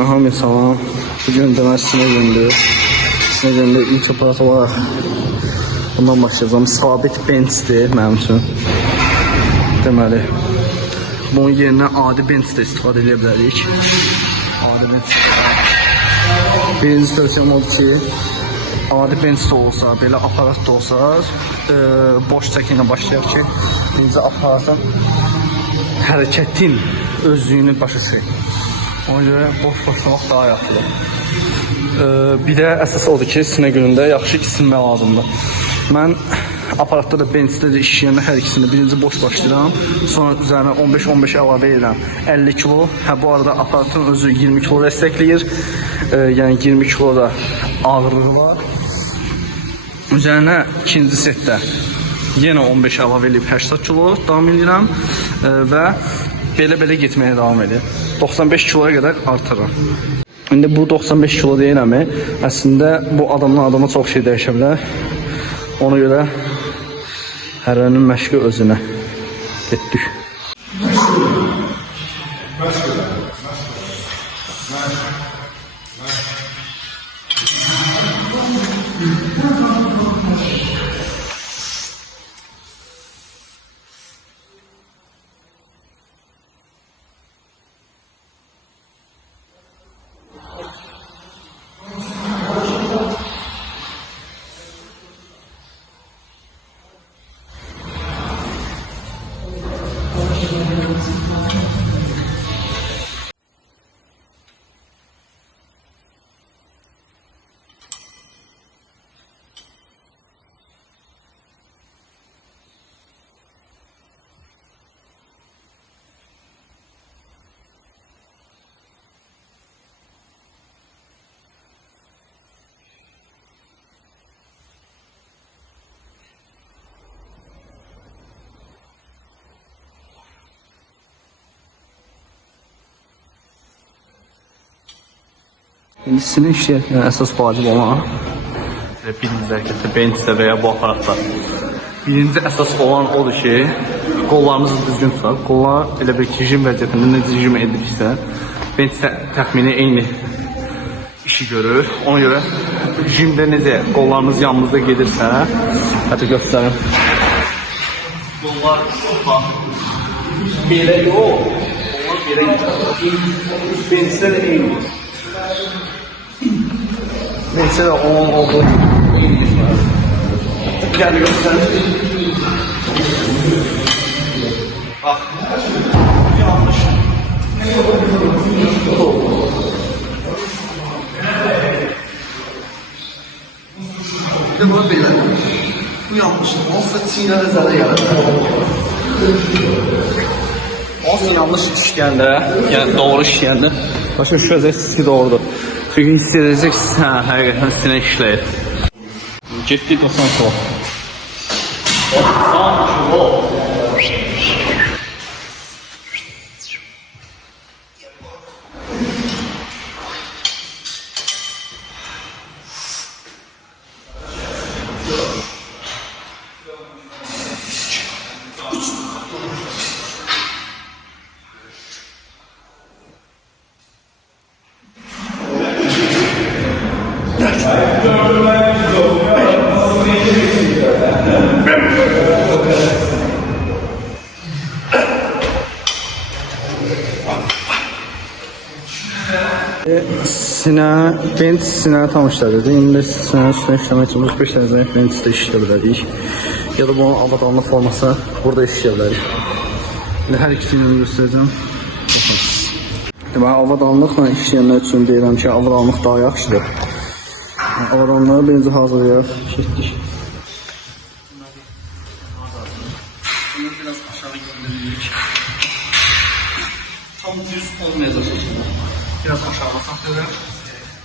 Hamı salam. Bugün demək sinə gündür. Sinə gündür ilk aparatı olaraq bundan başlayacağım. Sabit benchdir mənim üçün. Deməli, bunun yerinə adi benchdə istifadə edə bilərik. Adi bench. Birinci tövsiyəm odur ki, adi bench də olsa, belə aparat da olsa, boş çəkinlə başlayaq ki, birinci aparatın hərəkətin özlüyünü başa çıxır. Ona görə boş başlamaq daha yaxşıdır. Bir də əsas odur ki, sinə günündə yaxşı isinmə lazımdır. Mən aparatda da benchdə də iş yerində hər ikisini birinci boş başlayıram. Sonra üzərinə 15-15 əlavə edirəm. 50 kilo. Bu arada aparatın özü 20 kilo dəstəkləyir. Yəni 20 kilo da ağırlığı var. Üzərinə ikinci setdə yenə 15 əlavə edib 80 kilo davam edirəm və belə getməyə davam edir. 95 kiloya qədər artırır. İndi bu 95 kilo deyirəm, əslində bu adamdan adama çox şey dəyişə bilər. Ona görə hərənin məşqi özünə. Getdik. İndi sinə işləyərkən əsas vacib olan birinci hərəkətdə, benchdə və ya bu aparatda. Birinci əsas olan odur ki, qollarımızı düzgün tutaq. Qollar elə bir ki, jim vəziyyətində necə jim ediriksə, benchdə təxmini eyni işi görür. Ona görə jimdə necə qollarımız yanımızda gedirsə, hətta göstərim. Qollar tutaq. Belə yox, qollar belə gedir. Benchdə də eyni. Neyse de onun olduğu gel gösterelim. Bak. Yanlış. Bir de bunu böyle. Bu yanlış. Olsa çiğnede zarar yarar. Olsun yanlış işləyəndə, yəni doğru işləyəndə başa düşəcəksiniz ki, doğrudur. Çünki hiss edəcəksiniz, həqiqətən sinə işləyir. Getdik 90 kilo. 90 kilo. Bench sinə tam işlədir. İndi sinə üstünə işləmək üçün 45 dərəcəlik benchdə işləyə bilərik. Ya da bunun avadanlıq forması burada işləyə bilərik. İndi hər ikisini göstərəcəm. Deməli, avadanlıqla işləyənlər üçün deyirəm ki, avadanlıq daha yaxşıdır. Avadanlığı birinci hazırlayaq. Getdik. Bunu biraz aşağı göndəririk. Tam düz olmayacaq şəkildə. Biraz aşağıda saxlayırıq.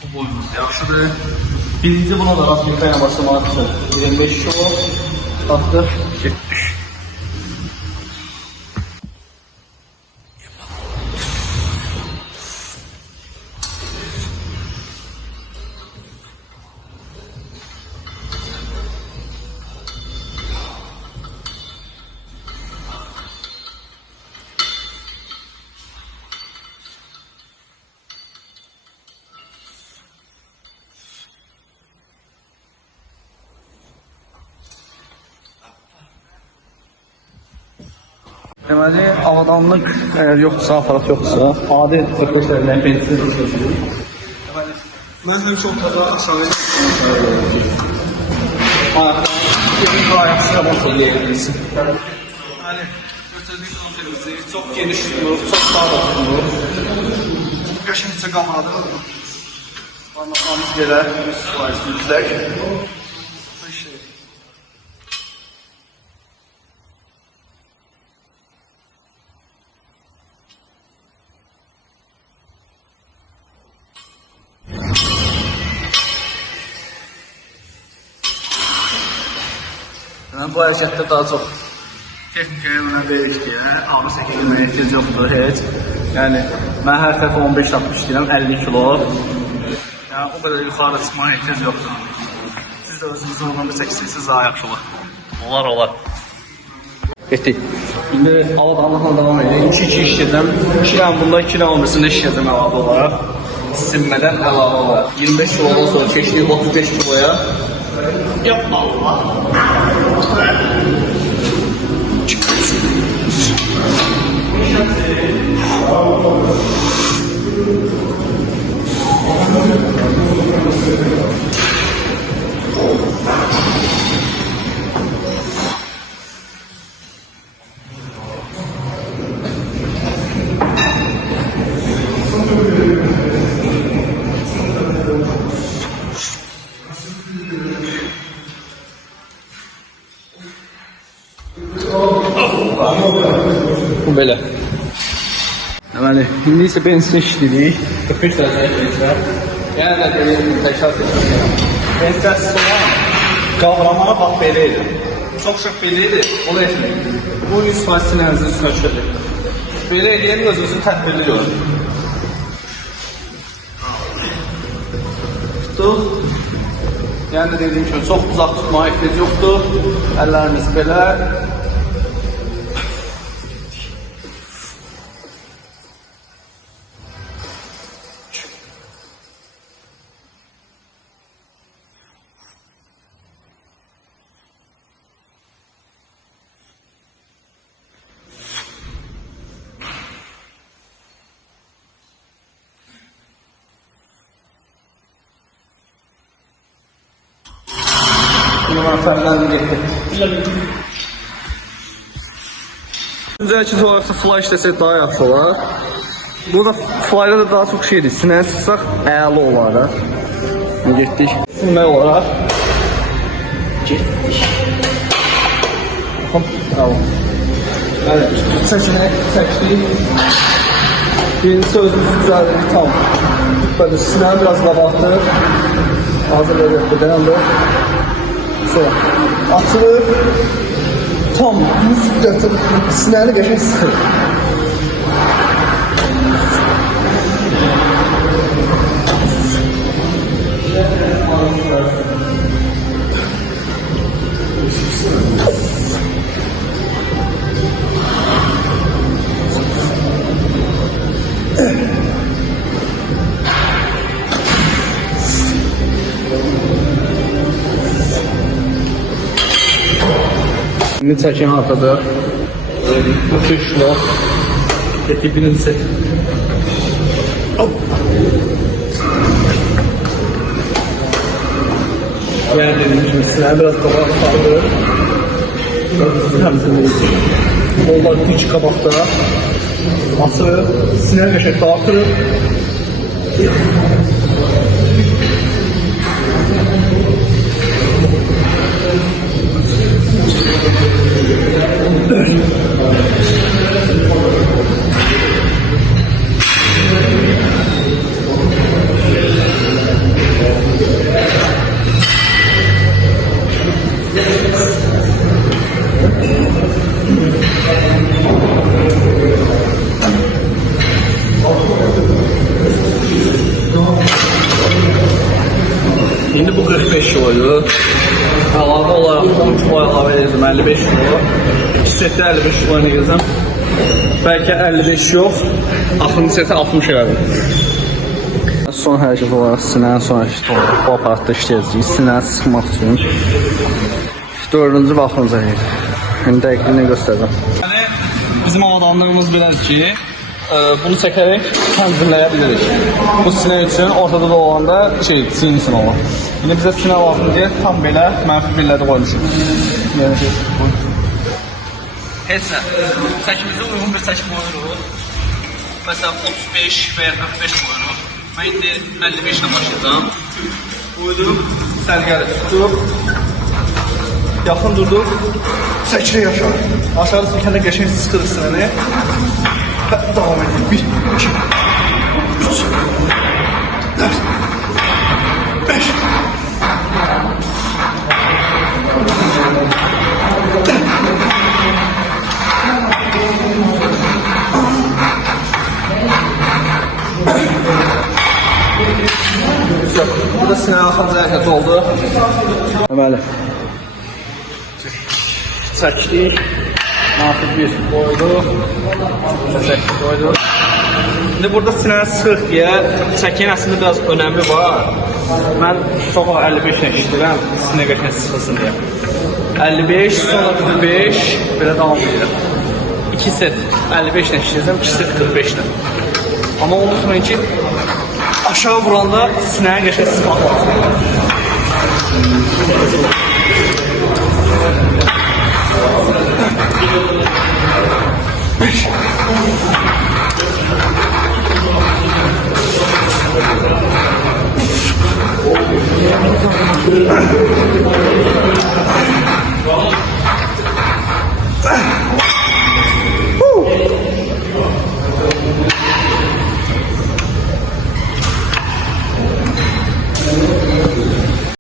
Bu boyumuz yaxşıdır. Birinci buna da raplikaya başlamaq üçün 25 kilo atdıq, getdik. Deməli, avadanlıq əgər yoxdursa, aparat yoxdursa, adi ötürüşlərdən bensiz ötürüşürük. Mən həmişə ortada aşağı Ayaq sıraması yeyirilsin. yəni götürdüyüm konferansı çox geniş tutulur, çox dar da tutulur. Qəşəngcə qamradır. Barmaqlarımız belə 100% mütləq. Yəni, bu hərəkətdə daha çox texnikaya mənə veririk deyə, ağrı çəkilməyə ehtiyac yoxdur heç. Yəni, mən hər tərəfə 15-60 deyirəm, 50 kilo. Yəni, o qədər yuxarı çıxmaya ehtiyac yoxdur. Siz də özünüzü ondan da çəksiniz, daha yaxşı olur. Olar. Getdik. İndi avadanlıqla davam edək. 2-2 işləyəcəm. 2 dən bunda, 2 dən 11-sində işləyəcəm əlavə olaraq. Sinmədən əlavə olaraq. 25 kilodan sonra keçdik 35 kiloya. Yapma Allah. Bu belə. Deməli, indi isə bensin işləyirik. 45 dərəcəyə keçir. Yəni də deyim, təkrar edirəm. Bensin sonra qavramana bax belə idi. Çox belə idi, onu etməyin. Bu 100% sinərinizin üstünə düşəcək. Belə edəyəm, özünüzü tədbirli görün. Tutduq. Yəni də dediyim kimi, çox uzaq tutmaya ehtiyac yoxdur. Əllərimiz belə. Fərqlərini getdik. Öncəki olaraq fly işləsək daha yaxşı olar. Burada flyda da daha çox şeydir. Sinəni sıxsaq əla olaraq. Getdik. Sinmək olaraq. Getdik. Bravo. Yəni, çəkdik. Birincisi özümüzü düzəldik tam. Böyle sinəni biraz qabartdıq. Hazır vəziyyətdə dayandır. Sonra açılır, tam düz gətirib, sinəni qəşəng sıxır. Şimdi çəkin artada. Bu 3 kilo. Getdik birincisi. Hop. Yəni dediyim kimi sinəni biraz qabağa çıxardır. Təmizləyirik. Onlar dik qabaqda. Asır. Sinəni qəşəng dağıtırıq. Şimdi bu 45 kiloydu. Əlavə olaraq 10 kilo əlavə edirdim, 55 kilo. 2 setdə 55 kilo ilə gezəm. Bəlkə 55 yox, axırıncı setə 60 elədim. Son hərəkət olaraq sinənin son hərəkət olaraq bu aparatda işləyəcəyik. Sinəni sıxmaq üçün. 4-cü və axırıncı hərəkət. İndi dəqiqliyini göstərəcəm. Yəni, Bizim avadanlığımız belədir ki, bunu çəkərək tənzimləyə bilirik. Bu sinə üçün ortada da olanda sinir sinə olan. Yine bizə sinə lazım deyə tam belə mənfi birləri qoymuşuq. Heç nə. Çəkimizə uyğun bir çəkim qoyuruq. Məsələn 35 və ya 45 qoyuruq. Mən indi 55 ilə başlayacağım. Qoyduq, sərgəli tutuq. Yaxın durduq. Çəkirik aşağı. Aşağı çəkəndə qəşəng sıxırıq sinəni. Və davam edik. 1, 2, 3, 4, 5. Bu da sinə axınca hərəkət oldu. Bəli. Çəkdik. Artıq bir qoyduq. Çəkdik qoyduq. Şimdi burada sinə sıx deyə çəkin əslində biraz önəmi var. Mən çox 55 ilə işləyirəm, sinə qəşəng sıxılsın deyə. 55, sonra 45, belə davam edirəm. 2 set 55 ilə işləyəcəm, 2 set 45 ilə. Amma unutmayın ki, aşağı vuranda sinəyə qəşəng sıxmaq lazım. Beş.